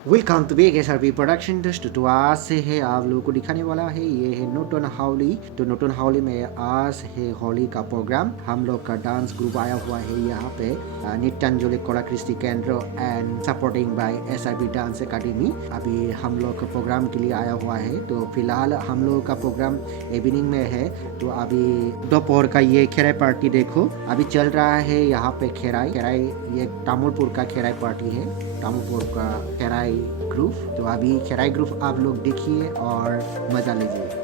Welcome to Beg SRP production. दोस्तों तो आज से है आप लोगों को दिखाने वाला है ये है नोटन हाउली। तो नोटन हाउली में आज है होली का प्रोग्राम। हम लोग का डांस ग्रुप आया हुआ है यहाँ पे Nityanjali Kalakriti Kendra and supporting by SRP dance academy. अभी हम लोग प्रोग्राम के लिए आया हुआ है। तो फिलहाल हम लोग का प्रोग्राम इवनिंग में है। तो अभी दोपहर का ये खेराई पार्टी देखो अभी चल रहा है यहाँ पे। खेराई खेराई ये तामुलपुर का खेराई पार्टी है, तामुलपुर का खेराई ग्रुप। तो अभी खेराई ग्रुप आप लोग देखिए और मजा लीजिए।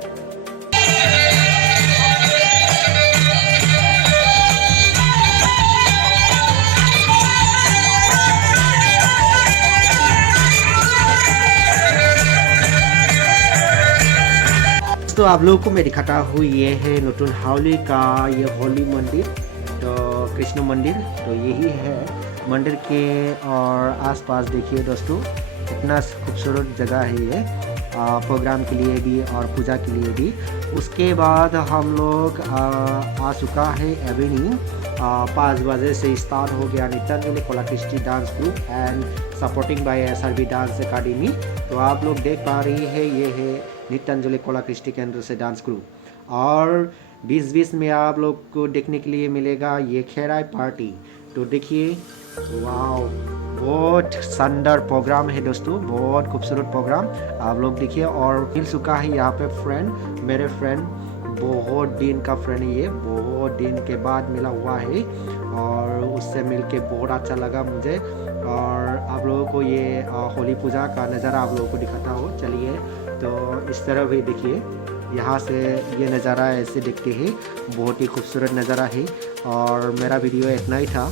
तो आप लोगों को मैं दिखाता हूँ ये है नोटन हाउली का ये होली मंदिर, तो कृष्ण मंदिर। तो यही है मंदिर के और आसपास देखिए दोस्तों कितना खूबसूरत जगह है ये प्रोग्राम के लिए भी और पूजा के लिए भी। उसके बाद हम लोग आ चुका है इवनिंग 5 बजे से स्टार्ट हो गया Nityanjali Kalakriti dance group and supporting by SRP dance academy. तो आप लोग देख पा रही है ये है नित्यांजलि कलाकृति केंद्र से डांस ग्रुप। और बीच में आप लोग को देखने के लिए मिलेगा ये खेराई पार्टी। तो देखिए वाह बहुत शानदार प्रोग्राम है दोस्तों, बहुत खूबसूरत प्रोग्राम आप लोग देखिए। और मिल चुका है यहाँ पे फ्रेंड, मेरे फ्रेंड बहुत दिन का फ्रेंड है ये, बहुत दिन के बाद मिला हुआ है और उससे मिलके बहुत अच्छा लगा मुझे। और आप लोगों को ये होली पूजा का नज़ारा आप लोगों को दिखाता हो, चलिए। तो इस तरह भी देखिए यहाँ से ये नज़ारा ऐसे दिखते हैं, बहुत ही खूबसूरत नज़ारा है। और मेरा वीडियो इतना ही था।